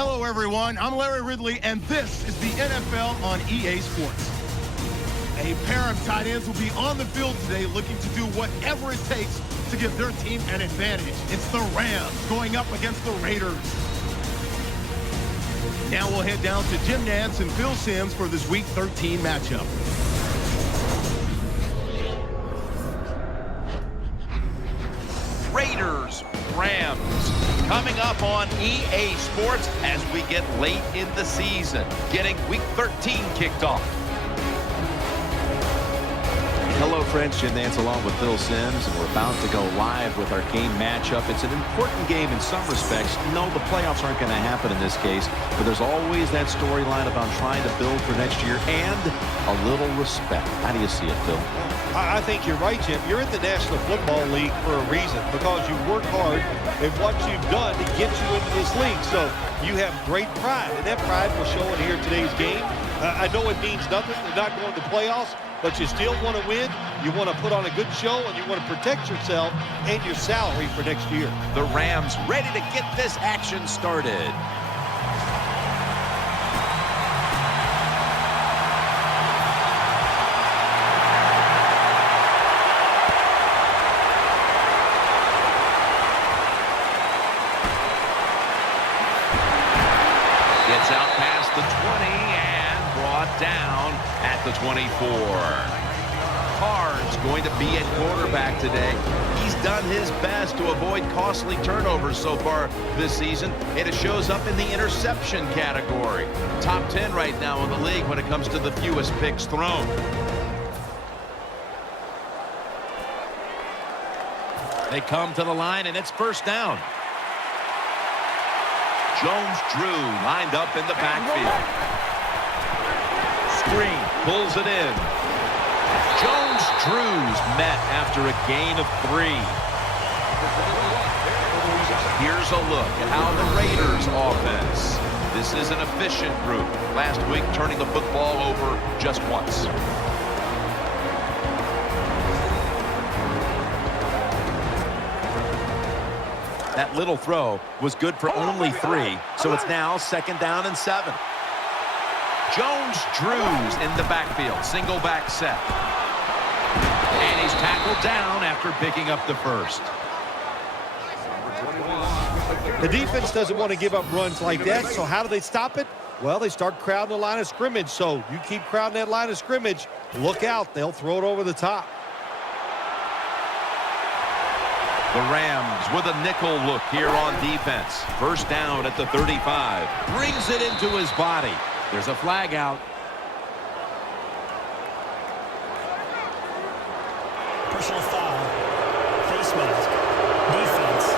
Hello, everyone. I'm Larry Ridley, and this is the NFL on EA Sports. A pair of tight ends will be on the field today looking to do whatever it takes to give their team an advantage. It's the Rams going up against the Raiders. Now we'll head down to Jim Nantz and Phil Simms for this Week 13 matchup. Raiders, Rams, coming up on EA Sports as we get late in the season, getting Week 13 kicked off. Hello, friends. Jim Nantz along with Phil Simms, and we're about to go live with our game matchup. It's an important game in some respects. No, the playoffs aren't going to happen in this case, but there's always that storyline about trying to build for next year and a little respect. How do you see it, Phil? I think you're right, Jim. You're in the National Football League for a reason, because you work hard at what you've done to get you into this league. So you have great pride, and that pride will show in here today's game. I know it means nothing. They're not going to the playoffs, but you still want to win. You want to put on a good show, and you want to protect yourself and your salary for next year. The Rams ready to get this action started. Gets out past the 20 and brought down at the 24. Carr's going to be at quarterback today. He's done his best to avoid costly turnovers so far this season, and it shows up in the interception category. Top 10 right now in the league when it comes to the fewest picks thrown. They come to the line, and it's first down. Jones-Drew lined up in the backfield. Screen, pulls it in. Jones-Drew's met after a gain of 3. Here's a look at how the Raiders offense. This is an efficient group. Last week turning the football over just once. That little throw was good for only 3, so it's now 2nd down and 7. Jones-Drew's in the backfield, single back set. And he's tackled down after picking up the first. The defense doesn't want to give up runs like that, so how do they stop it? Well, they start crowding the line of scrimmage, so you keep crowding that line of scrimmage, look out, they'll throw it over the top. The Rams with a nickel look here on defense. First down at the 35. Brings it into his body. There's a flag out. Personal foul. Face mask. Defense.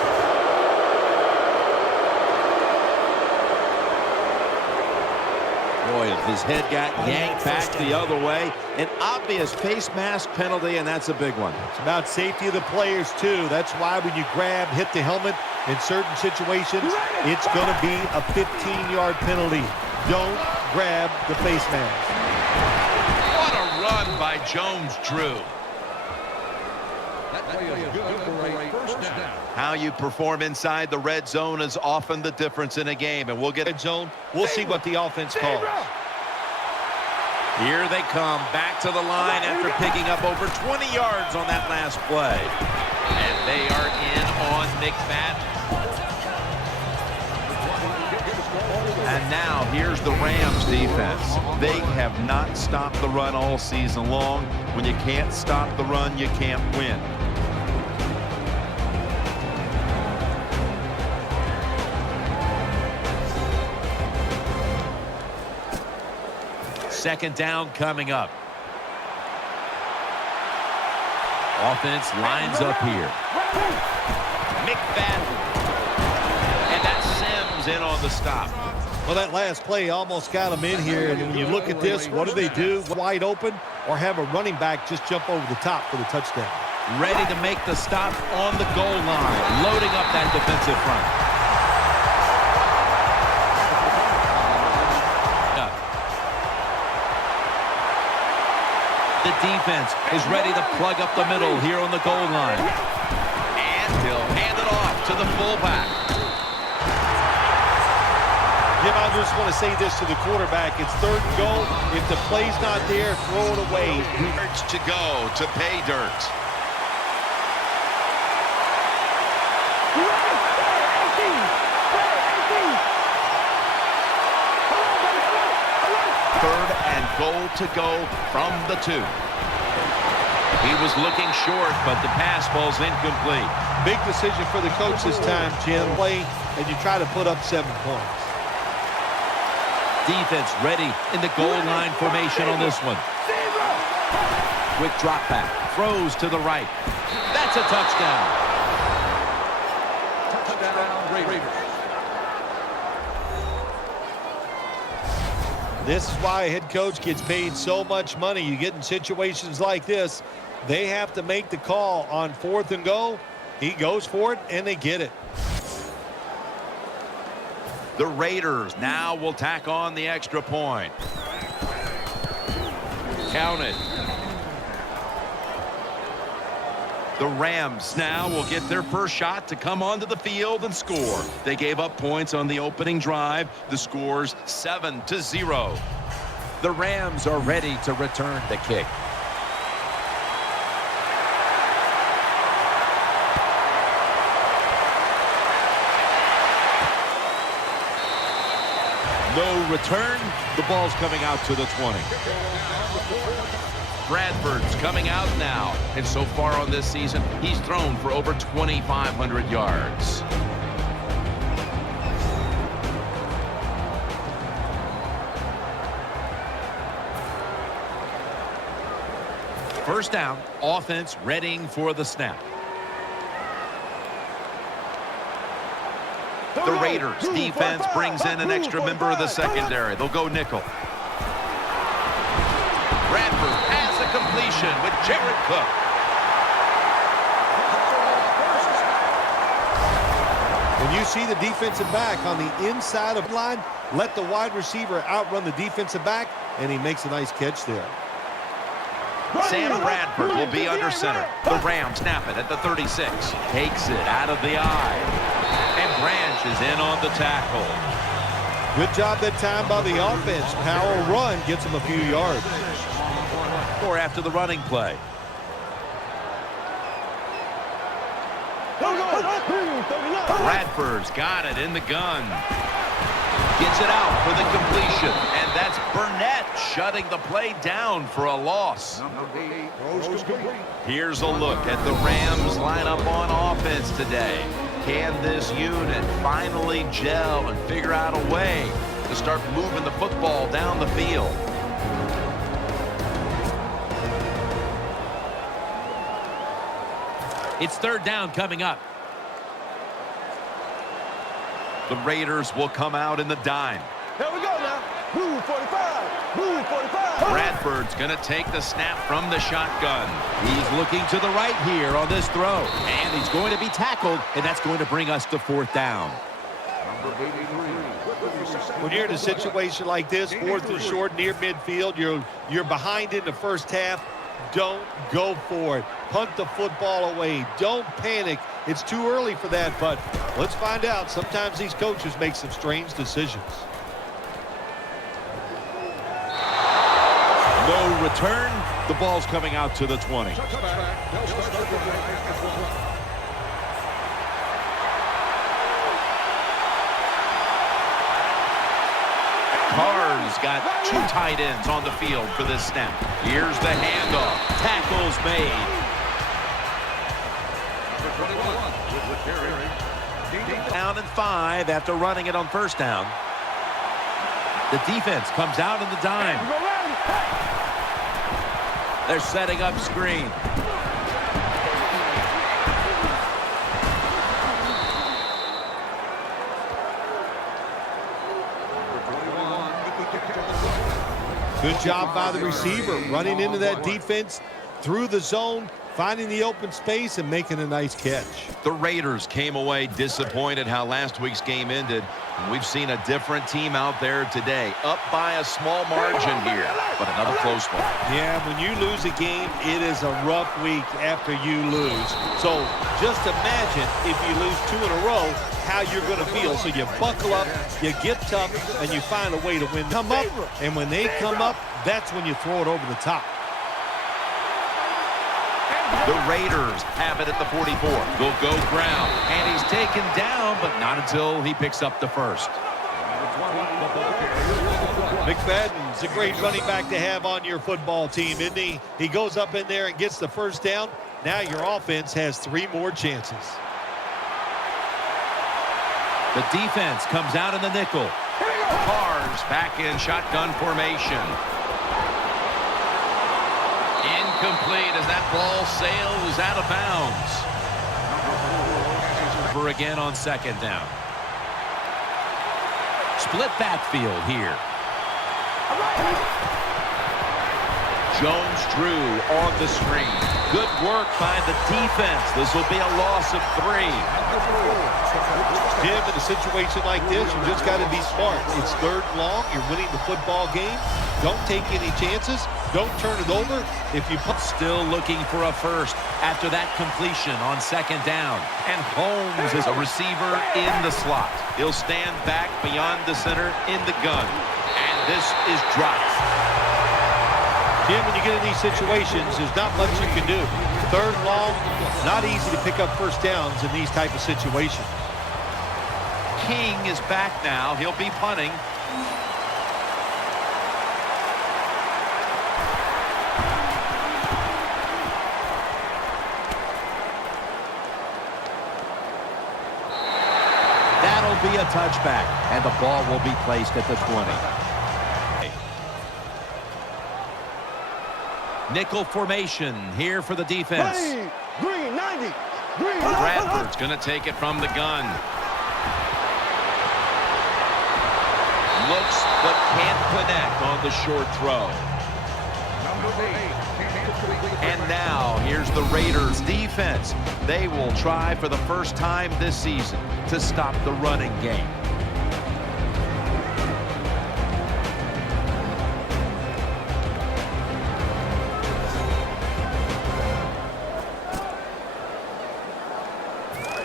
Boy, if his head got yanked back the other way, an obvious face mask penalty, and that's a big one. It's about safety of the players, too. That's why when you grab, hit the helmet in certain situations, it's going to be a 15-yard penalty. Don't grab the face mask. What a run by Jones-Drew. How you perform inside the red zone is often the difference in a game, and we'll get red zone. We'll see what the offense calls. Here they come back to the line after picking up over 20 yards on that last play. And they are in on Nick Madden. And now here's the Rams defense. They have not stopped the run all season long. When you can't stop the run, you can't win. Second down coming up. Offense lines up here. McFadden. And that's Simms in on the stop. Well, that last play almost got him in here. And when you look at this, what do? Wide open, or have a running back just jump over the top for the touchdown? Ready to make the stop on the goal line. Loading up that defensive front. The defense is ready to plug up the middle here on the goal line. And he'll hand it off to the fullback. Jim, I just want to say this to the quarterback. It's 3rd and goal. If the play's not there, throw it away. Dirt to go to pay dirt. Third and goal to go from the 2. He was looking short, but the pass ball's incomplete. Big decision for the coach this time, Jim. Play, and you try to put up 7 points. Defense ready in the goal line formation on this one. Quick drop back. Throws to the right. That's a touchdown. Touchdown, Raiders. This is why a head coach gets paid so much money. You get in situations like this, they have to make the call on 4th and goal. He goes for it, and they get it. The Raiders now will tack on the extra point. Count it. The Rams now will get their first shot to come onto the field and score. They gave up points on the opening drive. The score's 7-0. The Rams are ready to return the kick. No return. The ball's coming out to the 20. Bradford's coming out now, and so far on this season, he's thrown for over 2,500 yards. First down, offense readying for the snap. The Raiders defense brings in an extra member of the secondary. They'll go nickel. Bradford has a completion with Jared Cook. When you see the defensive back on the inside of the line, let the wide receiver outrun the defensive back, and he makes a nice catch there. Sam Bradford will be under center. The Rams snap it at the 36. Takes it out of the eye. And Branch is in on the tackle. Good job that time by the offense. Power run gets him a few yards. Or after the running play. Bradford's got it in the gun. Gets it out for the completion. And that's Burnett shutting the play down for a loss. Here's a look at the Rams lineup on offense today. Can this unit finally gel and figure out a way to start moving the football down the field? It's 3rd down coming up. The Raiders will come out in the dime. Here we go now. Move 45. Move 45. Bradford's going to take the snap from the shotgun. He's looking to the right here on this throw. And he's going to be tackled, and that's going to bring us to 4th down. When you're in a situation like this, 4th and short near midfield, you're behind in the first half. Don't go for it. Punt the football away. Don't panic. It's too early for that, but let's find out. Sometimes these coaches make some strange decisions. No return. The ball's coming out to the 20. Carr's got 2 tight ends on the field for this snap. Here's the handoff. Tackles made. Down and 5 after running it on 1st down. The defense comes out in the dime. They're setting up screen. Good job by the receiver running into that defense through the zone, finding the open space and making a nice catch. The Raiders came away disappointed how last week's game ended. We've seen a different team out there today, up by a small margin here, but another close one. Yeah, when you lose a game, it is a rough week after you lose. So just imagine if you lose 2 in a row, how you're going to feel. So you buckle up, you get tough, and you find a way to win. Come up, and when they come up, that's when you throw it over the top. The Raiders have it at the 44. They'll go ground, and he's taken down, but not until he picks up the first. McFadden's a great running back to have on your football team, isn't he? He goes up in there and gets the first down. Now your offense has 3 more chances. The defense comes out in the nickel. Carr's back in shotgun formation. Incomplete as that ball sails out of bounds. For again on second down. Split backfield here. Jones-Drew on the screen. Good work by the defense. This will be a loss of 3. Jim, in a situation like this, you just got to be smart. It's 3rd and long. You're winning the football game. Don't take any chances. Don't turn it over. If you still looking for a first after that completion on second down. And Holmes is a receiver in the slot. He'll stand back beyond the center in the gun. And this is dropped. Jim, when you get in these situations, there's not much you can do. 3rd and long, not easy to pick up first downs in these type of situations. King is back now. He'll be punting. That'll be a touchback, and the ball will be placed at the 20. Nickel formation here for the defense. Green 90. Green 90. Bradford's going to take it from the gun. Looks but can't connect on the short throw. And now here's the Raiders defense. They will try for the first time this season to stop the running game.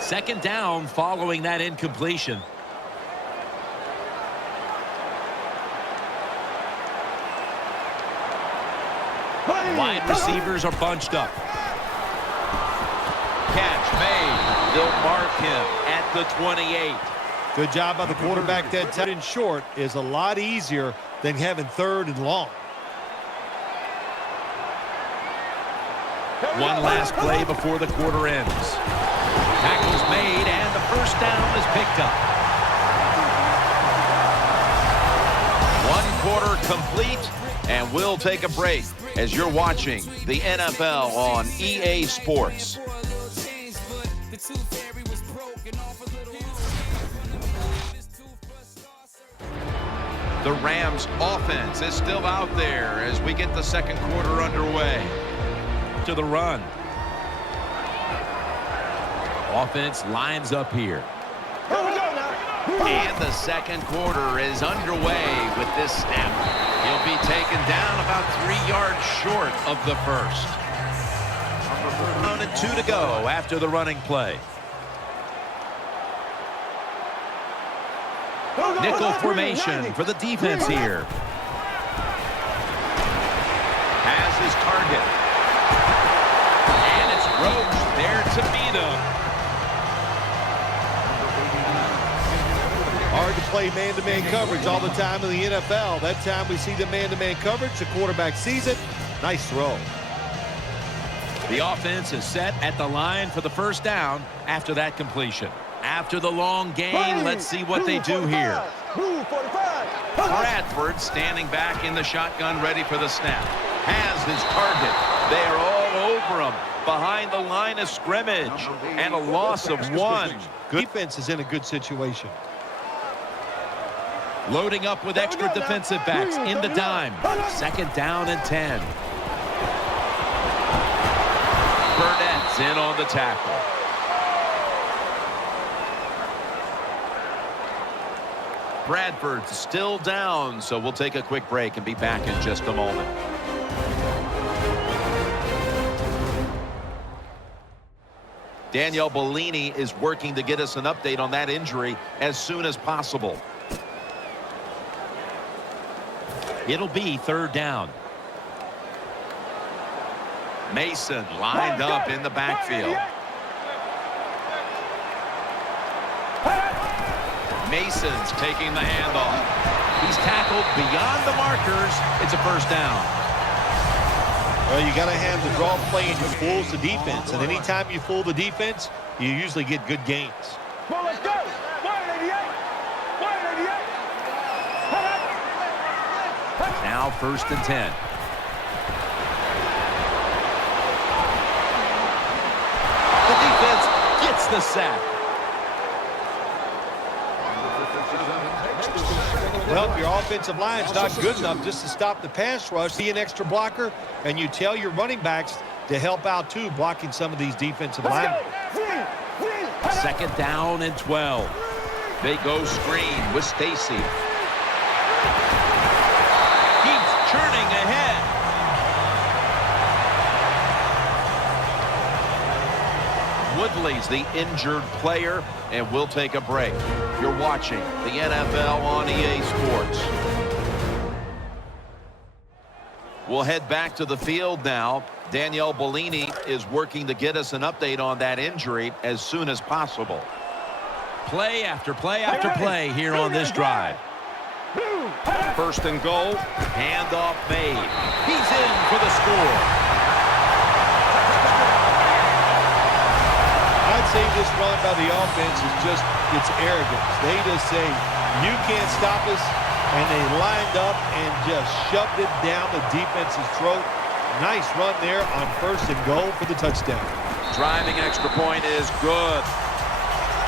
Second down following that incompletion. Wide receivers are bunched up. Catch made. They'll mark him at the 28. Good job by the quarterback. That tight and short is a lot easier than having 3rd and long. One last play before the quarter ends. Tackle's made, and the first down is picked up. 1 quarter complete, and we'll take a break as you're watching the NFL on EA Sports. The Rams offense is still out there as we get the second quarter underway. To the run. Offense lines up here. And the second quarter is underway with this snap. He'll be taken down about 3 yards short of the first. 1 and 2 to go after the running play. Nickel formation for the defense here. Has his target. And it's Roach there to meet him. Hard to play man-to-man coverage all the time in the NFL. That time we see the man-to-man coverage. The quarterback sees it. Nice throw. The offense is set at the line for the first down after that completion. After the long gain, let's see what they do here. Bradford standing back in the shotgun, ready for the snap. Has his target. They're all over him behind the line of scrimmage. And a loss of 1. Defense is in a good situation. Loading up with extra defensive backs in the dime. Second down and 10. He's in on the tackle. Bradford's still down, so we'll take a quick break and be back in just a moment. Danielle Bellini is working to get us an update on that injury as soon as possible. It'll be 3rd down. Mason lined up in the backfield. Mason's taking the handoff. He's tackled beyond the markers. It's a 1st down. Well, you got to have the draw play and you fools the defense. And anytime you fool the defense, you usually get good gains. Come on, let's go. 188. 188. Now 1st and 10. The defense gets the sack. Well, if your offensive line's not good enough just to stop the pass rush, be an extra blocker, and you tell your running backs to help out, too, blocking some of these defensive linemen. 2nd down and 12. They go screen with Stacy. He's churning ahead. Woodley's the injured player, and we'll take a break. You're watching the NFL on EA Sports. We'll head back to the field now. Danielle Bellini is working to get us an update on that injury as soon as possible. Play after play after play here on this drive. 1st and goal. Handoff made. He's in for the score. I'd say this run by the offense is just, it's arrogance. They just say, you can't stop us, and they lined up and just shoved it down the defense's throat. Nice run there on 1st and goal for the touchdown. Driving extra point is good.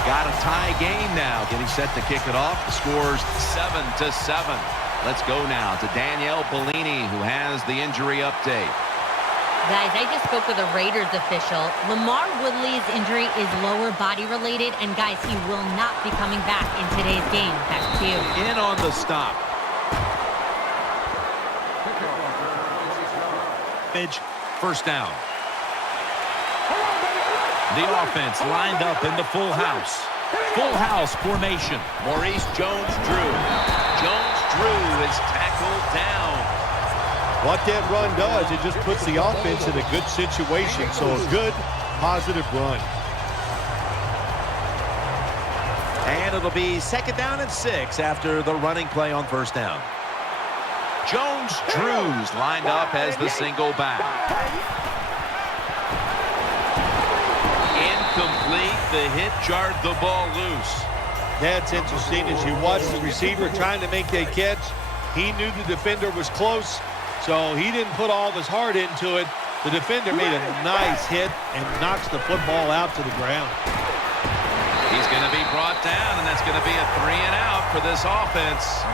Got a tie game now. Getting set to kick it off. The score's 7-7. Let's go now to Danielle Bellini, who has the injury update. Guys, I just spoke with a Raiders official. Lamar Woodley's injury is lower body related, and guys, he will not be coming back in today's game. Back to you. In on the stop. 1st down. The offense lined up in the full house. Full house formation. Maurice Jones-Drew. Jones-Drew is tackled down. What that run does, it just puts the offense in a good situation. So a good, positive run. And it'll be 2nd down and 6 after the running play on 1st down. Jones-Drew's lined up as the single back. Incomplete. The hit jarred the ball loose. That's interesting. As you watch the receiver trying to make that catch, he knew the defender was close, so he didn't put all of his heart into it. The defender made a nice hit and knocks the football out to the ground. He's going to be brought down, and that's going to be a 3 and out for this offense.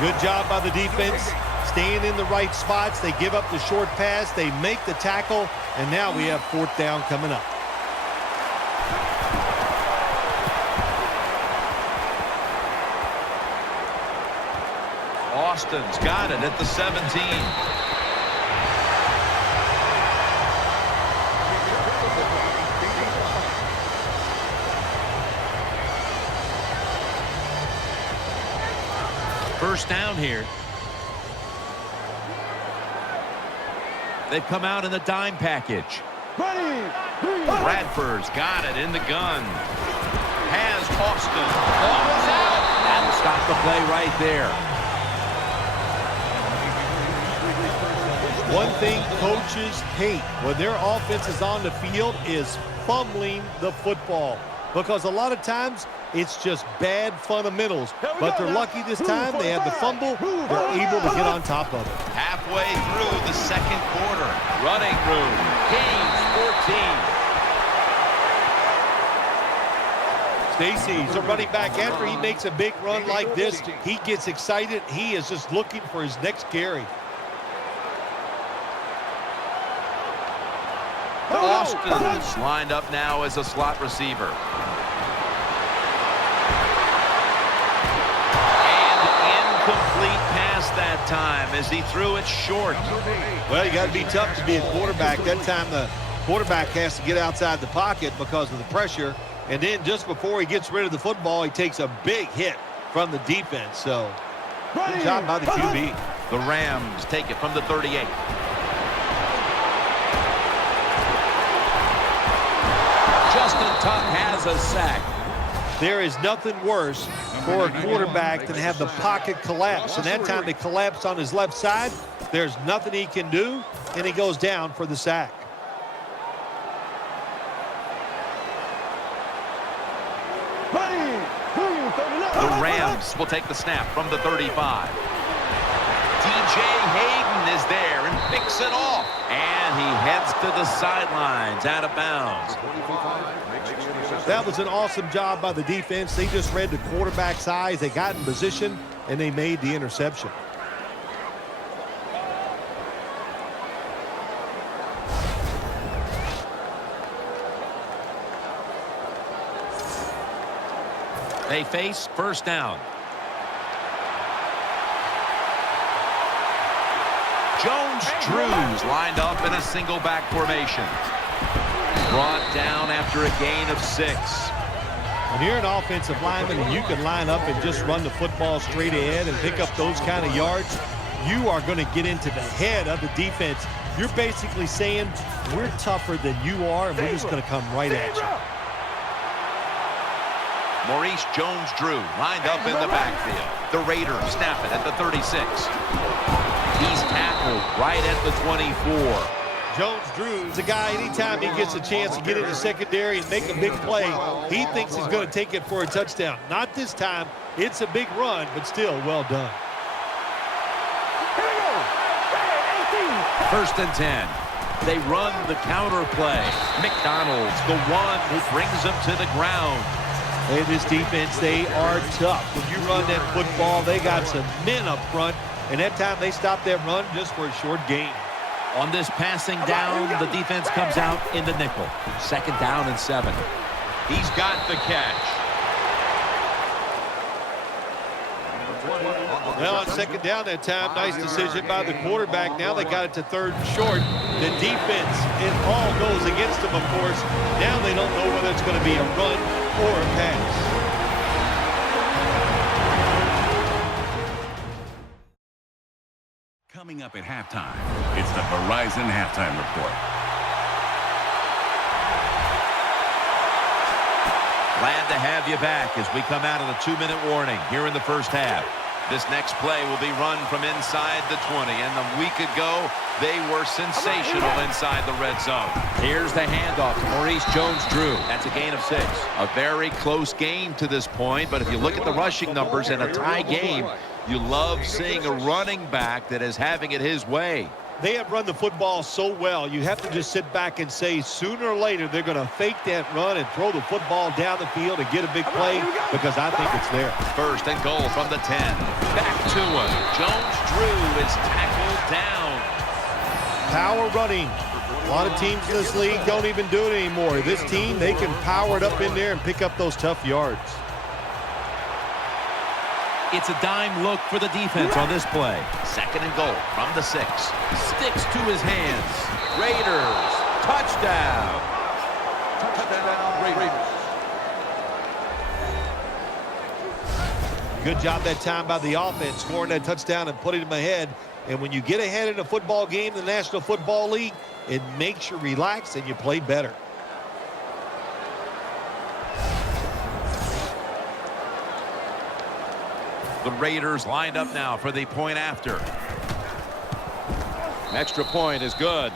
Good job by the defense, staying in the right spots. They give up the short pass, they make the tackle, and now we have 4th down coming up. Austin's got it at the 17. First down here. They've come out in the dime package. Bradford's got it in the gun. Has Austin. That'll stop the play right there. One thing coaches hate when their offense is on the field is fumbling the football. Because a lot of times, it's just bad fundamentals. But they're lucky this time. They have the fumble. They're able to get on top of it. Halfway through the 2nd quarter. Running room. Gains 14. Stacy's a running back. After he makes a big run like this, he gets excited. He is just looking for his next carry. Oh, Austin's lined up now as a slot receiver. And incomplete pass that time as he threw it short. Well, you got to be tough to be a quarterback. That time the quarterback has to get outside the pocket because of the pressure. And then just before he gets rid of the football, he takes a big hit from the defense. So, good job by the QB. The Rams take it from the 38. Justin Tuck has a sack. There is nothing worse for a quarterback than have the pocket collapse. And that time they collapsed on his left side. There's nothing he can do, and he goes down for the sack. The Rams will take the snap from the 35. DJ Hayden is there and picks it off. And he heads to the sidelines out of bounds. That was an awesome job by the defense. They just read the quarterback's eyes. They got in position, and they made the interception. They face first down. Jones-Drew's lined up in a single back formation. Brought down after a gain of 6. When you're an offensive lineman and you can line up and just run the football straight ahead and pick up those kind of yards, you are going to get into the head of the defense. You're basically saying, we're tougher than you are, and we're just going to come right at you. Maurice Jones-Drew lined up in the backfield. The Raiders snap it at the 36. He's tackled right at the 24. Jones-Drew is a guy, anytime he gets a chance to get in the secondary and make a big play, he thinks he's going to take it for a touchdown. Not this time. It's a big run, but still well done. First and 10. They run the counter play. McDonald's the one who brings them to the ground. Hey, this defense, they are tough. When you run that football, they got some men up front, and that time they stopped that run just for a short gain. On this passing down, the defense comes out in the nickel. Second down and 7. He's got the catch. Well, on second down that time, nice decision by the quarterback. Now they got it to third and short. The defense, it all goes against them, of course. Now they don't know whether it's going to be a run or a pass. Coming up at halftime, it's the Verizon Halftime Report. Glad to have you back as we come out of the 2-minute warning here in the first half. This next play will be run from inside the 20, and a week ago, they were sensational inside the red zone. Here's the handoff to Maurice Jones-Drew. That's a gain of 6. A very close game to this point, but if you look at the rushing numbers in a tie game, you love seeing a running back that is having it his way. They have run the football so well, you have to just sit back and say sooner or later they're going to fake that run and throw the football down the field and get a big play, because I think it's there. First and goal from the 10. Back to him. Jones-Drew is tackled down. Power running. A lot of teams in this league don't even do it anymore. This team, they can power it up in there and pick up those tough yards. It's a dime look for the defense on this play. Second and goal from the 6. Sticks to his hands. Raiders. Touchdown. Touchdown, Raiders. Good job that time by the offense, scoring that touchdown and putting them ahead. And when you get ahead in a football game in the National Football League, it makes you relax and you play better. The Raiders lined up now for the point after. Extra point is good.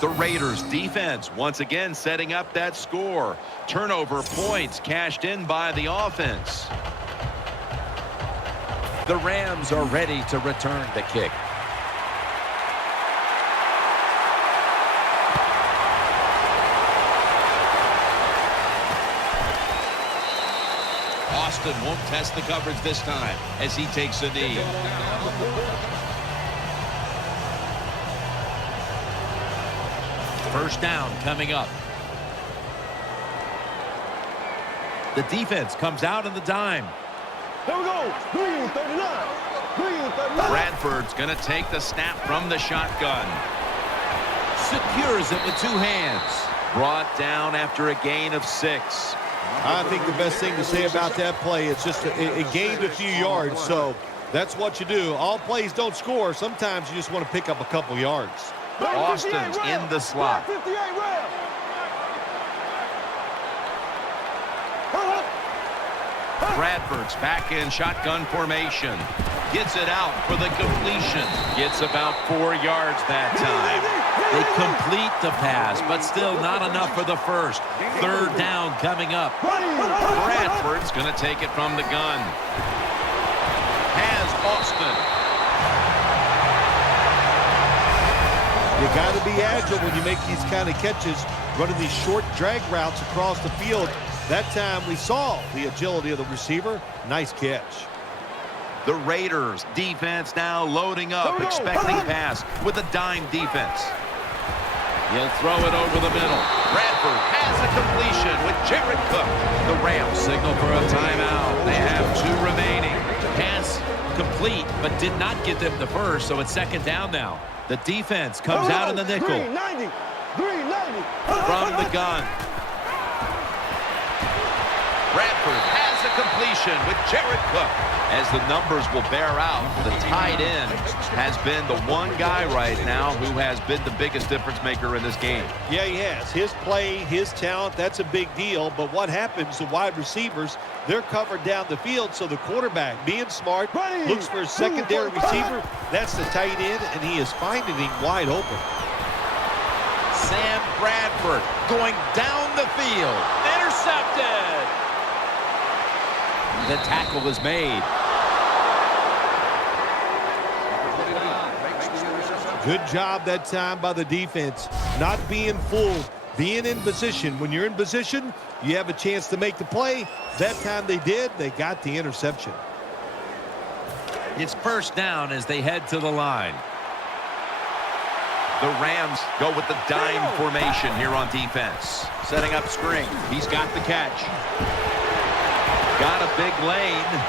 The Raiders defense once again setting up that score. Turnover points cashed in by the offense. The Rams are ready to return the kick. Austin won't test the coverage this time as he takes a knee. First down coming up. The defense comes out in the dime. Here we go. Green 39. Green 39. Bradford's going to take the snap from the shotgun. Secures it with 2 hands. Brought down after a gain of 6. I think the best thing to say about that play is just it gained a few yards, so that's what you do. All plays don't score. Sometimes you just want to pick up a couple yards. Austin's in the slot. 58 Rams. Bradford's back in shotgun formation. Gets it out for the completion. Gets about 4 yards that time. They complete the pass, but still not enough for the first. Third down coming up. Bradford's going to take it from the gun. Has Austin. You got to be agile when you make these kind of catches, running these short drag routes across the field. That time we saw the agility of the receiver. Nice catch. The Raiders defense now loading up, expecting pass with a dime defense. He'll throw it over the middle. Bradford has a completion with Jared Cook. The Rams Signal for a timeout. They have 2 remaining. Pass complete, but did not get them the first, so it's second down now. The defense comes out in the nickel. Green 90. Green 90. From the gun. Bradford has a completion with Jared Cook. As the numbers will bear out, the tight end has been the one guy right now who has been the biggest difference maker in this game. Yeah, he has. His play, his talent, that's a big deal. But what happens to wide receivers, they're covered down the field, so the quarterback, being smart, looks for a secondary receiver. That's the tight end, and he is finding him wide open. Sam Bradford going down the field. Intercepted. The tackle is made. Good job that time by the defense. Not being fooled, being in position. When you're in position, you have a chance to make the play. That time they did. They got the interception. It's first down as they head to the line. The Rams go with the dime formation here on defense. Setting up screen. He's got the catch. Got a big lane.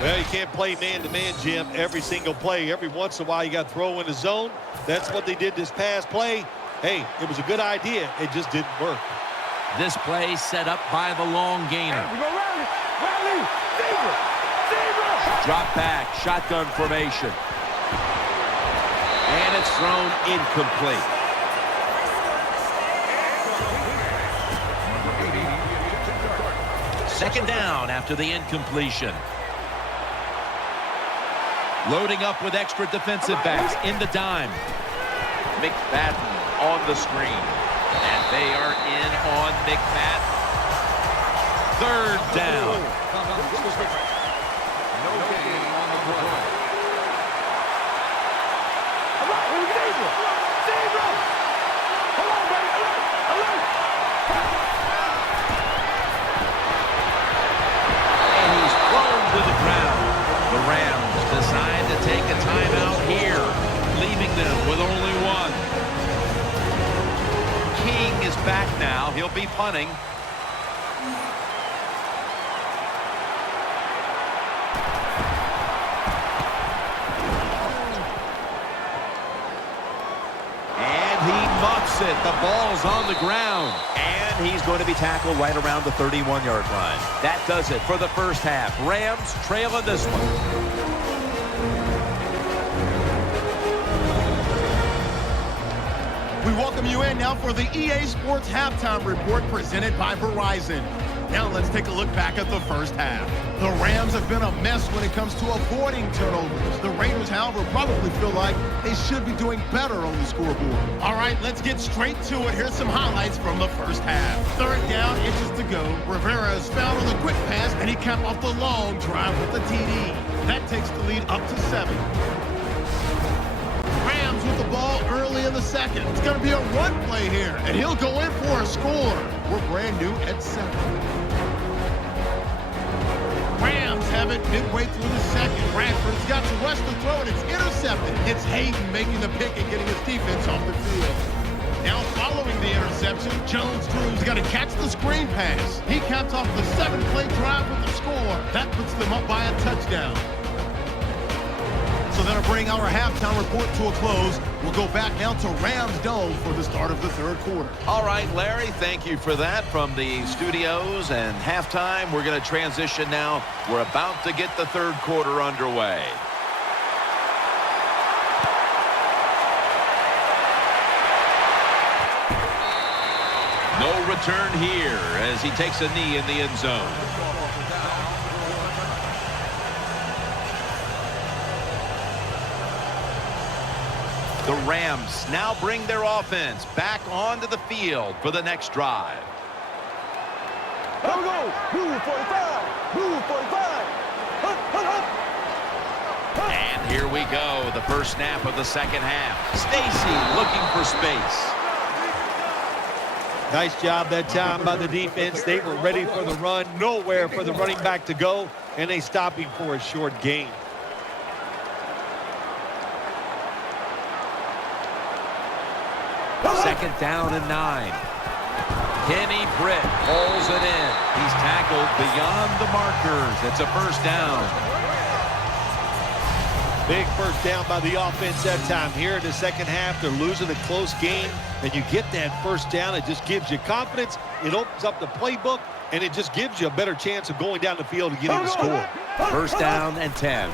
Well, you can't play man-to-man, Jim, every single play. Every once in a while, you got to throw in the zone. That's what they did this past play. Hey, it was a good idea. It just didn't work. This play set up by the long gainer. We go rally. Rally. Zebra. Zebra. Drop back. Shotgun formation. And it's thrown incomplete. Second down after the incompletion. Loading up with extra defensive backs in the dime. McFadden on the screen. And they are in on McFadden. Third down. And he's thrown to the ground. The Rams decide to take a timeout here, leaving them with only one. King is back now. He'll be punting. And he muffs it. The ball's on the ground. And he's going to be tackled right around the 31-yard line. That does it for the first half. Rams trailing this one. We welcome you in now for the EA Sports Halftime Report presented by Verizon. Now let's take a look back at the first half. The Rams have been a mess when it comes to avoiding turnovers. The Raiders, however, probably feel like they should be doing better on the scoreboard. All right, let's get straight to it. Here's some highlights from the first half. Third down, inches to go. Rivera is found on the quick pass, and he capped off the long drive with the TD. That takes the lead up to 7. Rams with the ball early in the second. It's going to be a run play here, and he'll go in for a score. We're brand new at 7. Rams have have it midway through the second. Bradford's got to rush the throw, and it's intercepted. It's Hayden making the pick and getting his defense off the field. Now following the interception, Jones-Drew's got to catch the screen pass. He caps off the 7-play drive with the score. That puts them up by a touchdown. So that'll bring our halftime report to a close. We'll go back now to Rams Dome for the start of the third quarter. All right, Larry, thank you for that from the studios and halftime. We're going to transition now. We're about to get the third quarter underway. No return here as he takes a knee in the end zone. The Rams now bring their offense back onto the field for the next drive. Here we go. Move 45. Move 45. Hup, hup, hup. And here we go. The first snap of the second half. Stacy looking for space. Nice job that time by the defense. They were ready for the run. Nowhere for the running back to go. And they stop him for a short gain. Second down and 9. Kenny Britt pulls it in. He's tackled beyond the markers. It's a first down. Big first down by the offense that time. Here in the second half, they're losing a close game. And you get that first down. It just gives you confidence. It opens up the playbook. And it just gives you a better chance of going down the field and getting the score. First down and 10.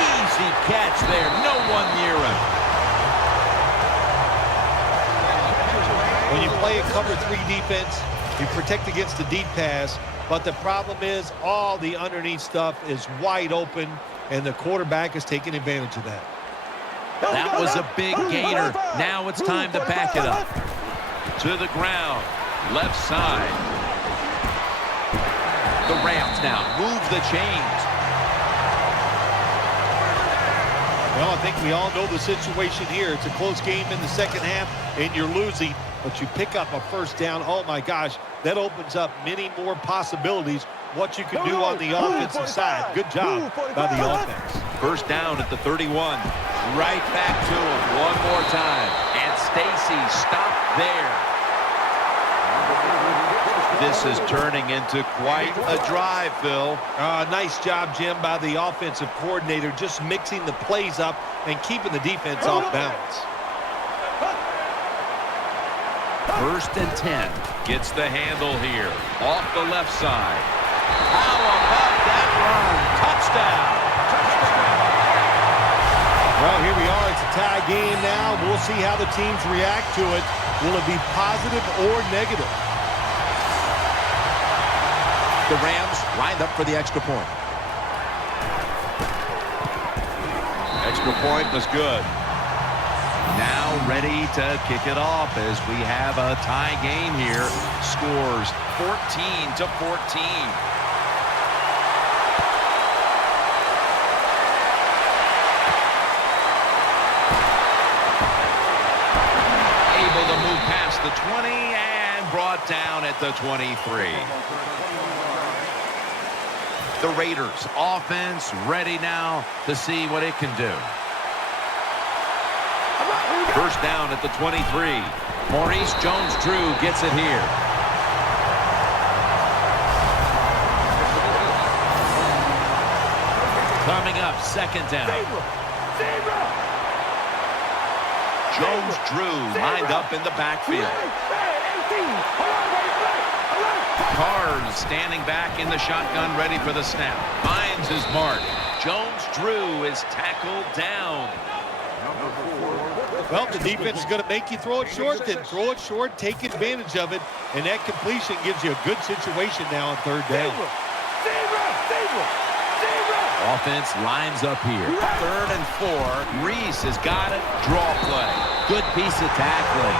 Easy catch there. No one near him. When you play a cover 3 defense, you protect against the deep pass. But the problem is all the underneath stuff is wide open. And the quarterback is taking advantage of that. That was a big gainer. Now it's time to back it up. To the ground. Left side. The Rams now move the chains. Well, I think we all know the situation here. It's a close game in the second half, and you're losing. But you pick up a first down. Oh, my gosh. That opens up many more possibilities. What you can do on the offensive side. Good job by the offense. First down at the 31. Right back to him one more time. And Stacy stopped there. This is turning into quite a drive, Phil. Nice job, Jim, by the offensive coordinator, just mixing the plays up and keeping the defense off balance. First and 10. Gets the handle here. Off the left side. How about that run? Touchdown. Well, here we are. It's a tie game now. We'll see how the teams react to it. Will it be positive or negative? The Rams lined up for the extra point. Extra point was good. Now ready to kick it off as we have a tie game here. Scores 14-14. Able to move past the 20 and brought down at the 23. The Raiders offense ready now to see what it can do. First down at the 23. Maurice Jones-Drew gets it here. Coming up, second down. Jones-Drew lined up in the backfield. Carr standing back in the shotgun, ready for the snap. Finds his mark. Jones-Drew is tackled down. Well, the defense is going to make you throw it short, then throw it short, take advantage of it, and that completion gives you a good situation now on third down. Offense lines up here. Third and 4. Reese has got it. Draw play. Good piece of tackling.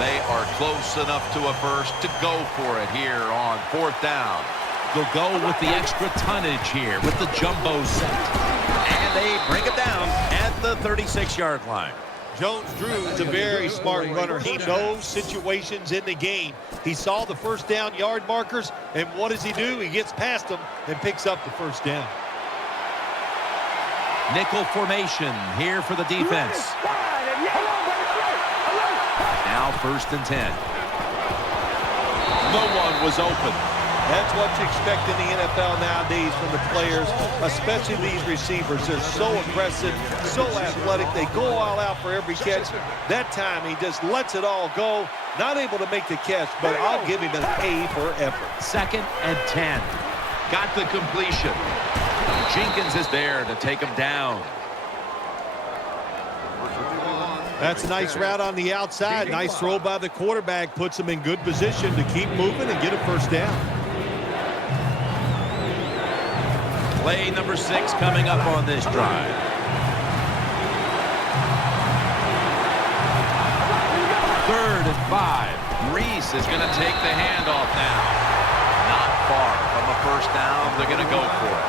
They are close enough to a first to go for it here on fourth down. They'll go with the extra tonnage here with the jumbo set. And they bring it down at the 36-yard line. Jones-Drew is a very smart runner. He knows situations in the game. He saw the first down yard markers, and what does he do? He gets past them and picks up the first down. Nickel formation here for the defense. Now 1st and 10. No one was open. That's what you expect in the NFL nowadays from the players, especially these receivers. They're so aggressive, so athletic. They go all out for every catch. That time, he just lets it all go. Not able to make the catch, but I'll give him an A for effort. 2nd and 10. Got the completion. Jenkins is there to take him down. That's a nice route on the outside. Nice throw by the quarterback. Puts him in good position to keep moving and get a first down. Play number 6 coming up on this drive. Third and 5. Reese is going to take the handoff now. Not far from a first down. They're going to go for it.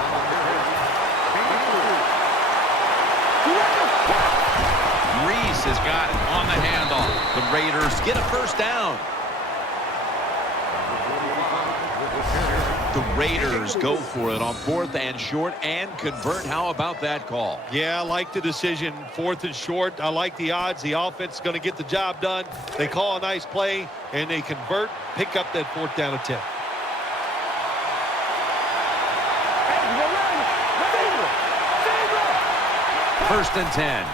Reese has got it on the handoff. The Raiders get a first down. The Raiders go for it on 4th and short and convert. How about that call? Yeah, I like the decision. 4th and short. I like the odds. The offense is going to get the job done. They call a nice play, and they convert, pick up that 4th down attempt. First and 10.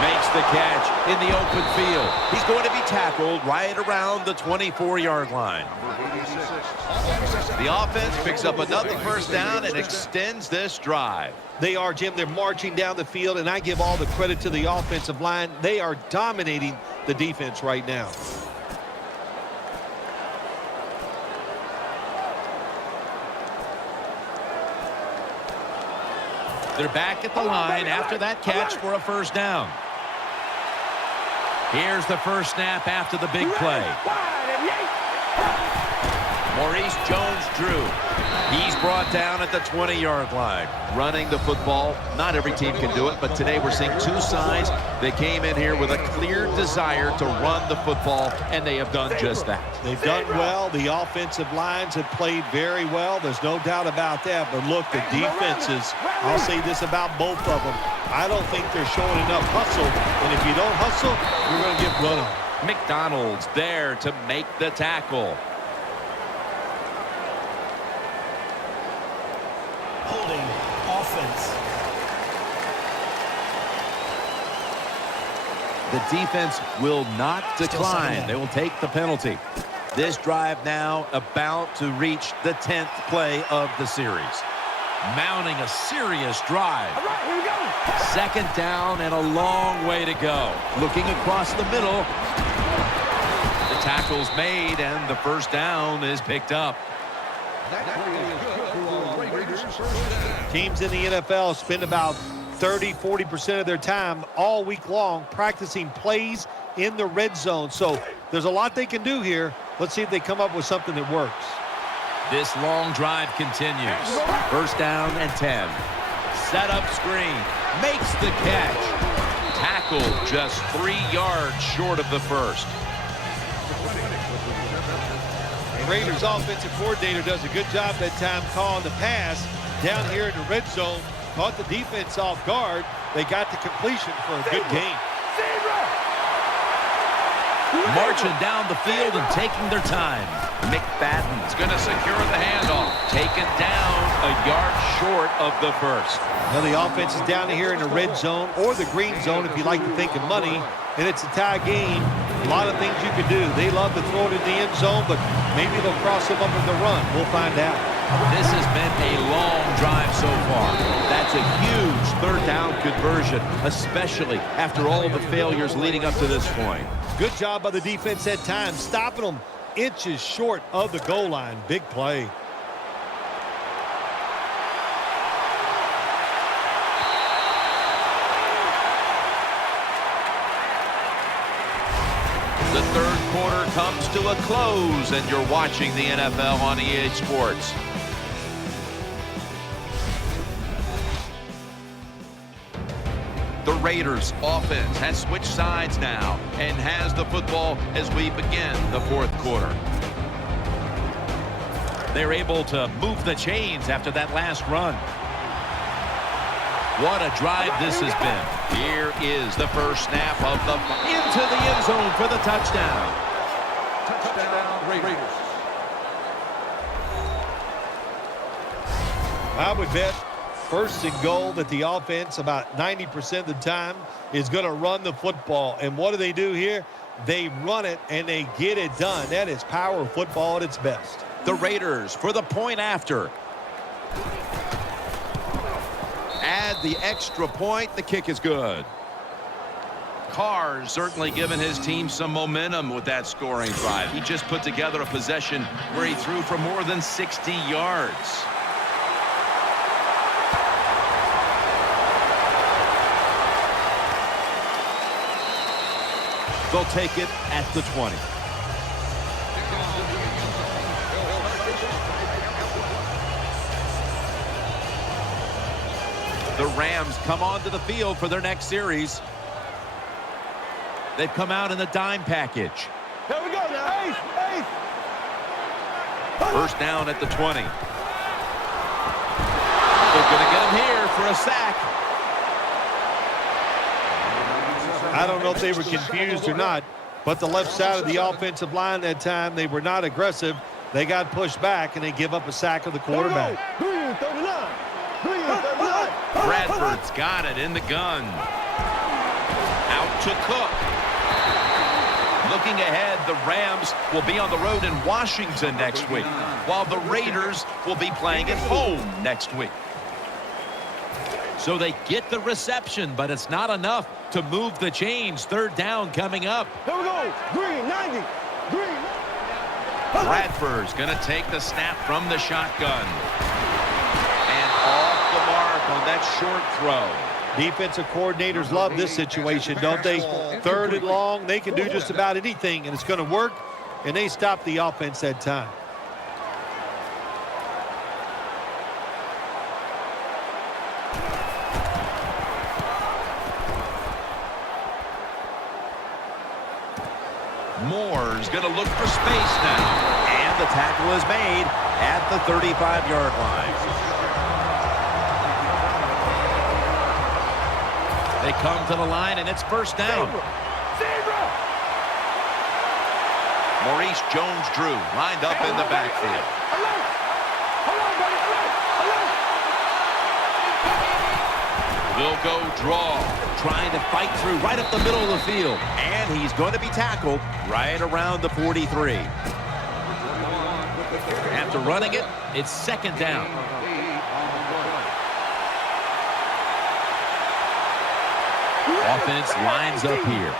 Makes the catch in the open field. He's going to be tackled right around the 24-yard line. The offense picks up another first down and extends this drive. They are, Jim. They're marching down the field, and I give all the credit to the offensive line. They are dominating the defense right now. They're back at the line after that catch for a first down. Here's the first snap after the big play. Maurice Jones-Drew. He's brought down at the 20-yard line. Running the football. Not every team can do it, but today we're seeing two sides. They came in here with a clear desire to run the football, and they have done just that. They've done well. The offensive lines have played very well. There's no doubt about that. But look, the defenses, I'll say this about both of them. I don't think they're showing enough hustle. And if you don't hustle, you're going to get run on. McDonald's there to make the tackle. Holding offense. The defense will not decline. They will take the penalty. This drive now about to reach the 10th play of the series. Mounting a serious drive. All right, here we go. 2nd down and a long way to go. Looking across the middle. The tackle's made and the first down is picked up. Teams in the NFL spend about 30-40% of their time all week long practicing plays in the red zone. So there's a lot they can do here. Let's see if they come up with something that works. This long drive continues. First down and 10. Set up screen. Makes the catch. Tackled just 3 yards short of the first. The Raiders offensive coordinator does a good job that time calling the pass down here in the red zone. Caught the defense off guard. They got the completion for a good game. Marching down the field and taking their time. McFadden's going to secure the handoff. Taken down a yard short of the first. Now the offense is down here in the red zone or the green zone if you like to think of money. And it's a tie game. A lot of things you can do. They love to throw it in the end zone, but maybe they'll cross them up in the run. We'll find out. This has been a long drive so far. That's a huge third down conversion, especially after all of the failures leading up to this point. Good job by the defense at times, stopping them inches short of the goal line. Big play. The third quarter comes to a close, and you're watching the NFL on EA Sports. The Raiders offense has switched sides now and has the football as we begin the fourth quarter. They're able to move the chains after that last run. What a drive this has been. Here is the first snap of the into the end zone for the touchdown. Touchdown, Raiders. I would bet first and goal that the offense about 90% of the time is going to run the football. And what do here? They run it and they get it done. That is power football at its best. The Raiders for the point after. Add the extra point. The kick is good. Carr certainly given his team some momentum with that scoring drive. He just put together a possession where he threw for more than 60 yards. They'll take it at the 20. The Rams come onto the field for their next series. They've come out in the dime package. Here we go now. Ace. First down at the 20. They're going to get him here for a sack. I don't know if they were confused or not, but the left side of the offensive line that time, they were not aggressive. They got pushed back, and they give up a sack of the quarterback. Green 39. Green 39. Bradford's got it in the gun. Out to Cook. Looking ahead, the Rams will be on the road in Washington next week, while the Raiders will be playing at home next week. So they get the reception, but it's not enough to move the chains. Third down coming up. Here we go. Green 90. Green. Bradford's going to take the snap from the shotgun. And off the mark on that short throw. Defensive coordinators love this situation, don't they? Third and long, they can do just about anything, and it's going to work, and they stop the offense that time. Moore's going to look for space now. And the tackle is made at the 35-yard line. They come to the line, and it's first down. Maurice Jones-Drew lined up in the backfield. Will go draw, Trying to fight through right up the middle of the field. And he's going to be tackled right around the 43. After running it, it's second down. Offense lines up here.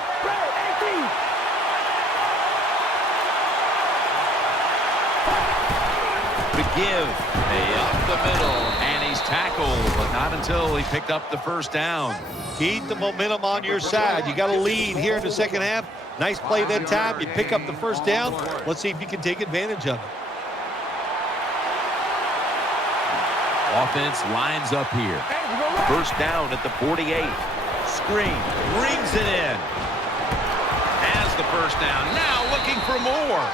To give. Up the middle, and he's tackled, but not until he picked up the first down. Keep the momentum on your side. You got a lead here in the second half. Nice play that time. You pick up the first down. Let's see if you can take advantage of it. Offense lines up here. First down at the 48. Screen. Brings it in. Has the first down. Now looking for more.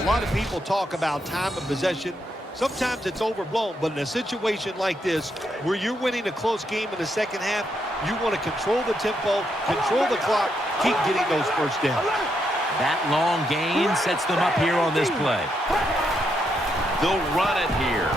A lot of people talk about time of possession. Sometimes it's overblown, but in a situation like this, where you're winning a close game in the second half, you want to control the tempo, control the clock, keep getting those first downs. That long gain sets them up here on this play. They'll run it here.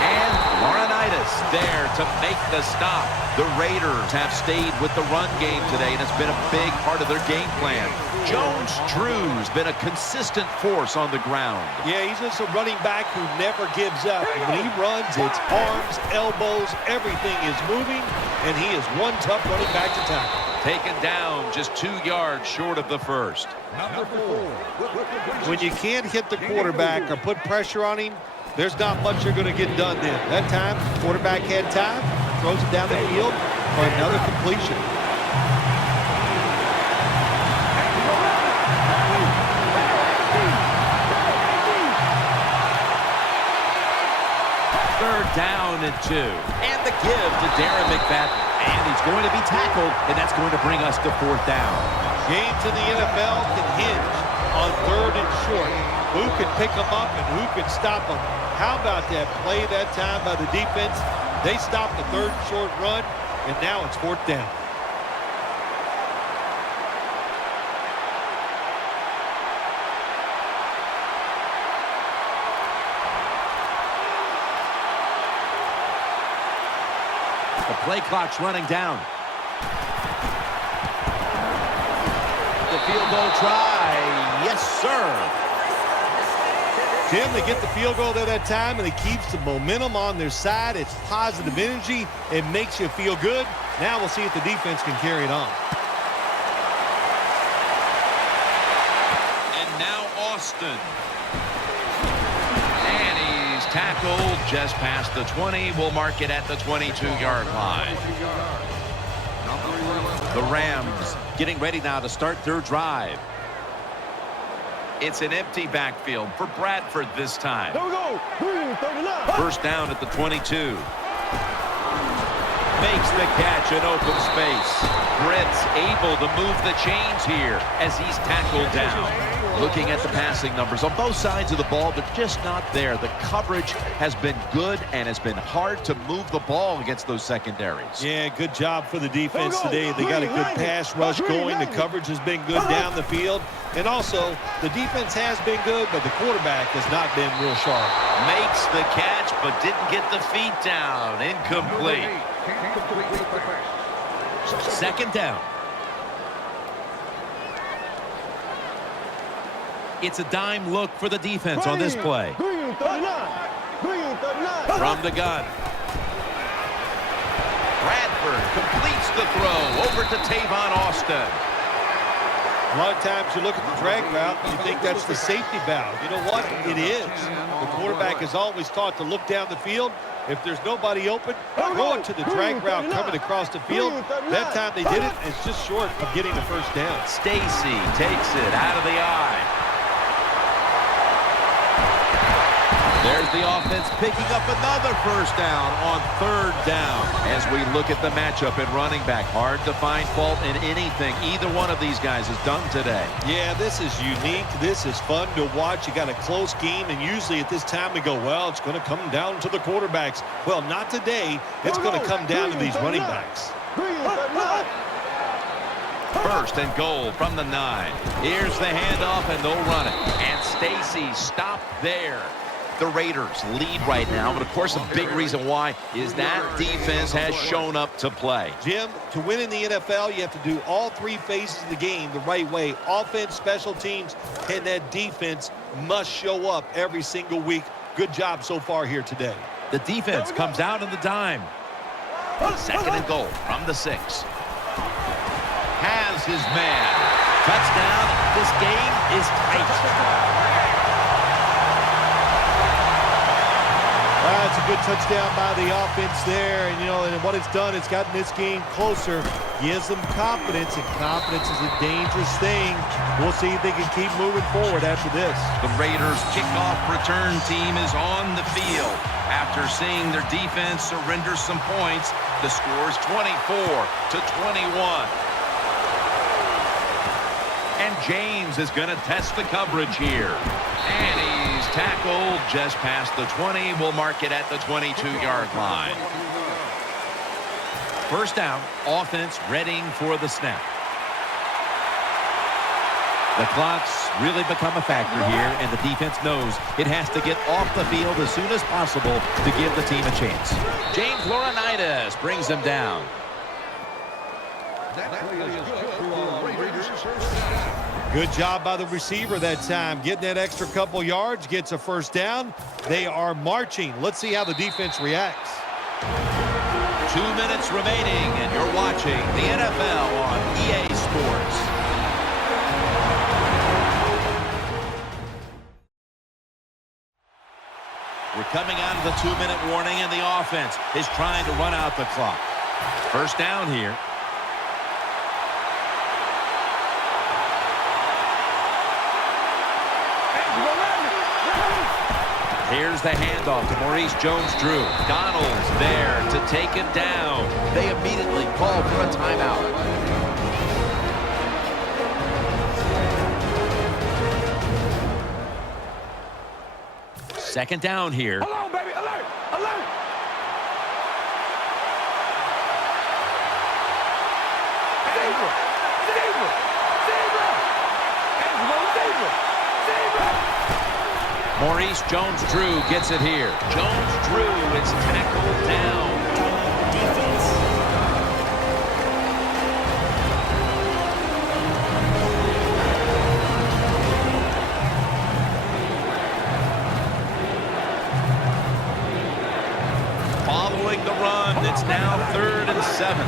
And Laurinaitis there to make the stop. The Raiders have stayed with the run game today, and it's been a big part of their game plan. Jones-Drew's been a consistent force on the ground. Yeah, he's just a running back who never gives up. And when he runs, it's arms, elbows, everything is moving, and he is one tough running back to tackle. Taken down just 2 yards short of the first. When you can't hit the quarterback or put pressure on him, there's not much you're going to get done then. That time, quarterback had time, throws it down the field, for another completion. Third down and 2. And the give to Darren McFadden. And he's going to be tackled, and that's going to bring us to 4th down. Games in the NFL can hinge on 3rd and short. Who can pick them up and who can stop them? How about that play that time by the defense? They stopped the 3rd and short run, and now it's 4th down. The play clock's running down. The field goal try. Yes, sir. Tim, they get the field goal there that time, and it keeps the momentum on their side. It's positive energy. It makes you feel good. Now we'll see if the defense can carry it on. And now Austin. And he's tackled just past the 20. We'll mark it at the 22-yard line. The Rams getting ready now to start their drive. It's an empty backfield for Bradford this time. Here we go. 39. First down at the 22. Makes the catch in open space. Britt's able to move the chains here as he's tackled down. Looking at the passing numbers on both sides of the ball, they're just not there. The coverage has been good and has been hard to move the ball against those secondaries. Yeah, good job for the defense today. They got a good pass rush going. The coverage has been good down the field. And also, the defense has been good, but the quarterback has not been real sharp. Makes the catch, but didn't get the feet down. Incomplete. Second down. It's a dime look for the defense on this play. Green 39. From the gun. Bradford completes the throw over to Tavon Austin. A lot of times you look at the drag route and you think that's the safety valve. You know what? It is. The quarterback is always taught to look down the field. If there's nobody open, throw it to the drag route coming across the field. That time they did it, and it's just short of getting the first down. Stacy takes it out of the eye. There's the offense picking up another first down on 3rd down. As we look at the matchup at running back, hard to find fault in anything either one of these guys has done today. Yeah, this is unique. This is fun to watch. You got a close game, and usually at this time we go, well, it's going to come down to the quarterbacks. Well, not today. It's going to come down to these running backs. First and goal from the 9. Here's the handoff, and they'll run it. And Stacy stopped there. The Raiders lead right now, but of course a big reason why is that defense has shown up to play. Jim, to win in the NFL, you have to do all 3 phases of the game the right way. Offense, special teams, and that defense must show up every single week. Good job so far here today. The defense comes out on the dime. Second and goal from the 6. Has his man. Touchdown. This game is tight. It's a good touchdown by the offense there, and and what it's done, it's gotten this game closer, gives them confidence, and confidence is a dangerous thing. We'll see if they can keep moving forward after this. The Raiders kickoff return team is on the field. After seeing their defense surrender some points, the score is 24-21. And James is going to test the coverage here. And he's tackled just past the 20. We'll mark it at the 22-yard line. First down, offense readying for the snap. The clock's really become a factor here, and the defense knows it has to get off the field as soon as possible to give the team a chance. James Laurinaitis brings them down. Good job by the receiver that time. Getting that extra couple yards, gets a first down. They are marching. Let's see how the defense reacts. 2 minutes remaining, and you're watching the NFL on EA Sports. We're coming out of the 2-minute warning, and the offense is trying to run out the clock. First down here. Here's the handoff to Maurice Jones-Drew. Donald's there to take him down. They immediately call for a timeout. Second down here. Hold on, baby. Alert! Alert! Zebra! Zebra! Zebra! Zebra! Zebra! Maurice Jones-Drew gets it here. Jones-Drew is tackled down. Defense. Following the run, it's now 3rd and 7.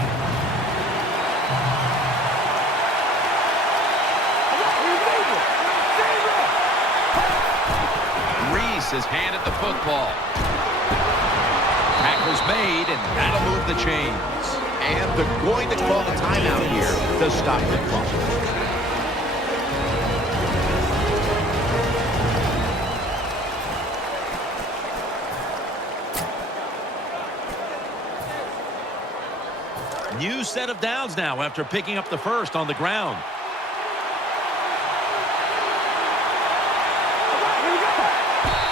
Reese has handed the football. Tackle's made, and that'll move the chains. And they're going to call a timeout here to stop the clock. New set of downs now after picking up the first on the ground.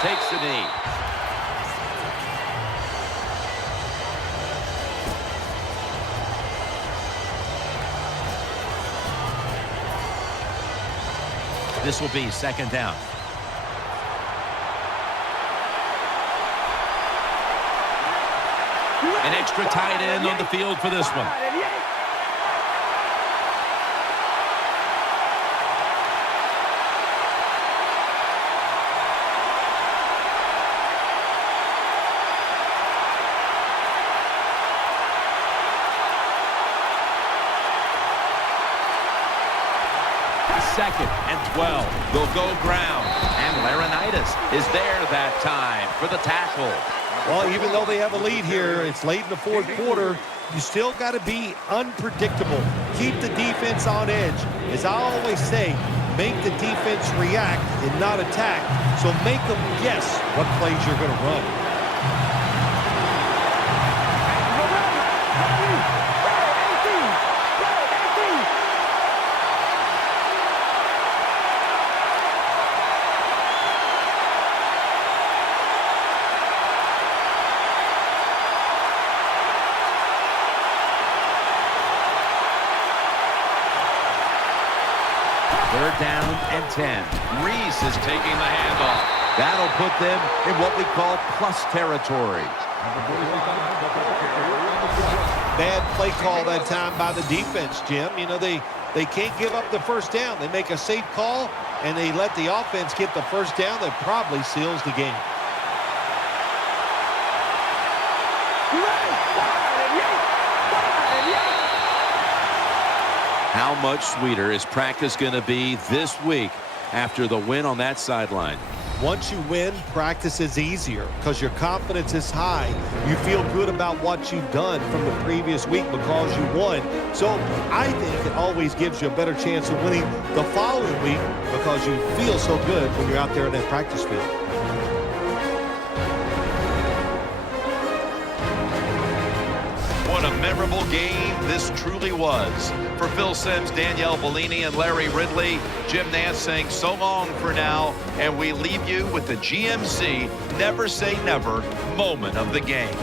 Takes the knee. This will be second down. An extra tight end on the field for this one. Second and 12. They'll go ground. And Laurinaitis is there that time for the tackle. Well, even though they have a lead here, it's late in the fourth quarter, you still got to be unpredictable. Keep the defense on edge. As I always say, make the defense react and not attack. So make them guess what plays you're going to run. Third down and 10. Reese is taking the handoff. That'll put them in what we call plus territory. Bad play call that time by the defense, Jim. You know, they can't give up the first down. They make a safe call, and they let the offense get the first down. That probably seals the game. How much sweeter is practice going to be this week after the win on that sideline? Once you win, practice is easier because your confidence is high. You feel good about what you've done from the previous week because you won. So I think it always gives you a better chance of winning the following week because you feel so good when you're out there in that practice field. What a memorable game this truly was. For Phil Simms, Danielle Bellini, and Larry Ridley, Jim Nantz saying so long for now, and we leave you with the GMC Never Say Never moment of the game.